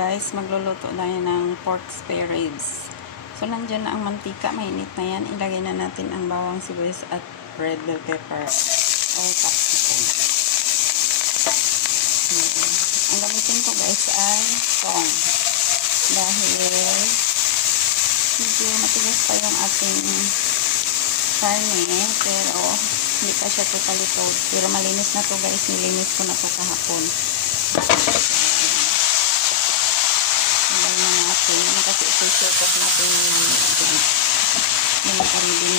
guys, magluluto tayo ng pork spare ribs. So nandiyan na ang mantika, mainit na yan. Ilagay na natin ang bawang sibuyas at red bell pepper o capsicum. Ang gamitin ko guys ay tong. Dahil medyo matigas pa yung ating karne, pero hindi pa siya totally cold. Pero malinis na to guys, nilinis ko na to kahapon. Kasi isusutok natin yung nakaready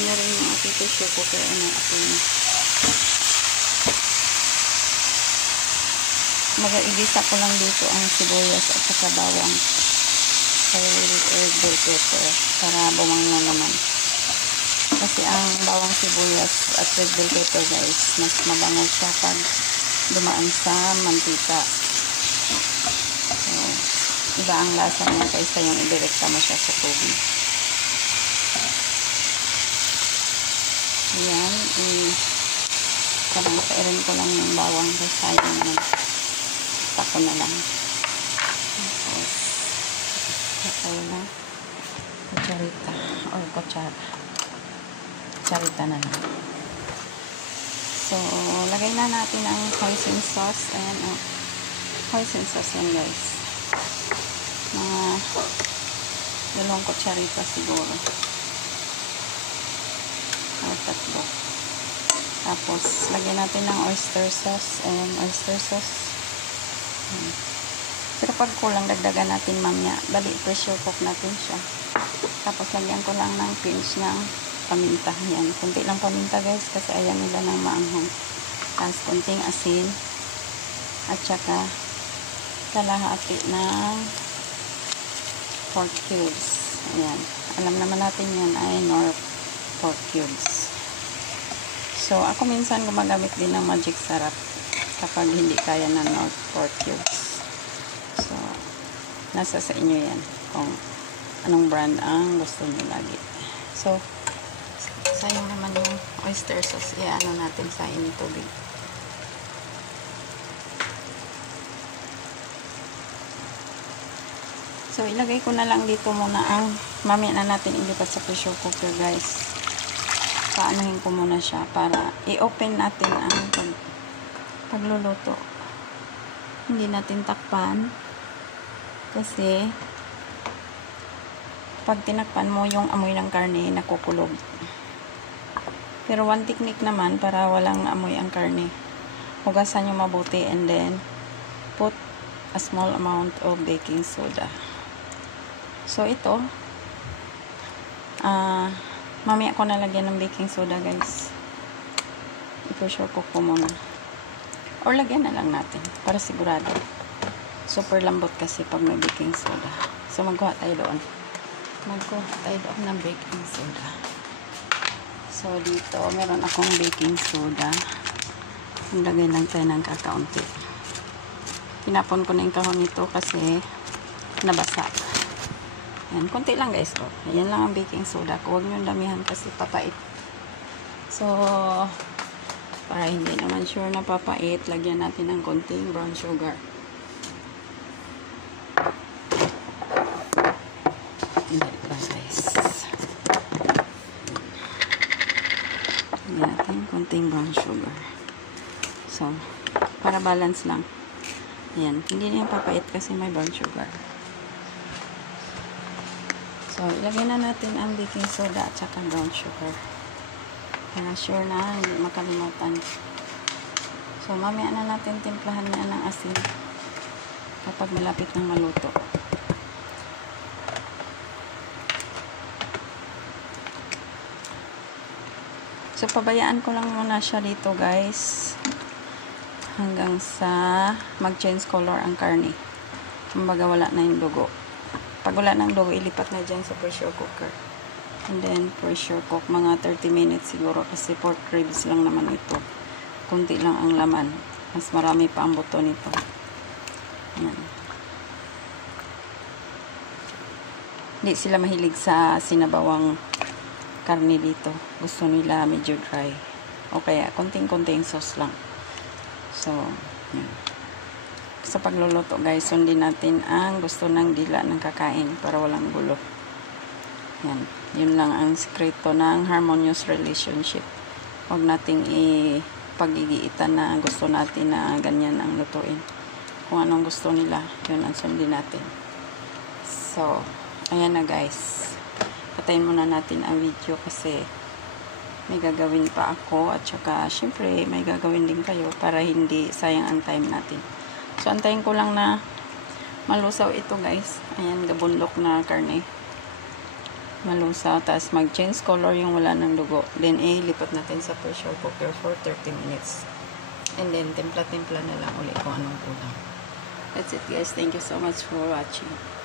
na rin yung ating tissue ko kaya ano ating mag-igisa ko lang dito ang sibuyas at saka bawang sa red bell pepper para bumanglo naman kasi ang bawang sibuyas at red bell pepper guys mas mabango siya pag dumaan sa mantika. Iba ang lasa niya kaysa yung idirekta mo siya sa tubig. Ayan, parang kairin ko lang yung bawang kasi sayang na tako na lang. Tapos, patay na kutsarita or kutsara. Kutsarita na lang. So, lagay na natin ang hoisin sauce. Ayan, hoisin sauce yan guys. Mga 2 kutsarita siguro o 3. Tapos lagyan natin ng oyster sauce and oyster sauce. Pero pag kulang dagdagan natin mamaya, bali pressure cook natin siya. Tapos lagyan ko lang ng pinch ng paminta. Yan, kunti lang paminta guys kasi ayaw nila ng maanghang. Tapos kunting asin at saka kalahati ng pork cubes. Ayan. Alam naman natin yan ay nor pork cubes. So, ako minsan gumagamit din ng magic sarap kapag hindi kaya ng nor pork cubes. So, nasa sa inyo yan kung anong brand ang gusto nyo lagi. So, sayang naman yung oyster sauce. Ano natin sa inyo tubig. So, ilagay ko na lang dito muna ang mamaya na natin ilipat sa pressure cooker guys. Paanohin ko muna siya para i-open natin ang pagluluto. Hindi natin takpan kasi pag tinakpan mo yung amoy ng karne nakukulog. Pero one technique naman para walang amoy ang karne. Hugasan nyo mabuti and then put a small amount of baking soda. So, ito, mamaya ko nalagyan ng baking soda, guys. I-pressure cook ko muna. Or lagyan na lang natin, para sigurado. Super lambot kasi pag may baking soda. So, magkuha tayo doon. Magkuha tayo doon ng baking soda. So, dito, meron akong baking soda. Lagay lang tayo ng kakaunti. Tinapon ko na yung kahon nito kasi nabasa. Ayan, konti lang guys. Ayan lang ang baking soda. Huwag nyo damihan kasi papait. So, para hindi naman sure na papait, lagyan natin ng konting brown sugar. Hindi ba guys? Lagyan natin konting brown sugar. So, para balance lang. Ayan, hindi na yung papait kasi may brown sugar. So, ilagay na natin ang baking soda at saka brown sugar. Para sure na hindi makalimutan. So, mamaya na natin timplahan na ng asin kapag malapit ng maluto. So, pabayaan ko lang muna siya dito guys hanggang sa mag-change color ang karne. Kumbaga wala na yung dugo. Pag wala ng dugo, ilipat na dyan sa pressure cooker. And then, pressure cook mga 30 minutes siguro kasi pork ribs lang naman ito. Kunti lang ang laman. Mas marami pa ang buto nito. Ayan. Hindi sila mahilig sa sinabawang karne dito. Gusto nila medyo dry. O kaya, konting-konting sauce lang. So, yan. sa pagluluto guys, sundin natin ang gusto ng dila ng kakain para walang gulo. Yan. Yun lang ang sikreto ng harmonious relationship. Huwag nating ipag-igiitan na gusto natin na ganyan ang lutuin. Kung anong gusto nila, yun ang sundin natin. So, ayan na guys. Patayin muna natin ang video kasi may gagawin pa ako at saka syempre may gagawin din kayo para hindi sayang ang time natin. So, antayin ko lang na malusaw ito guys. Ayan, gabundok na karne. Malusaw, tapos mag-change color yung wala ng dugo. Then, lipat natin sa pressure cooker for 30 minutes. And then, timpla-timpla na lang ulit kung anong ulam. That's it guys. Thank you so much for watching.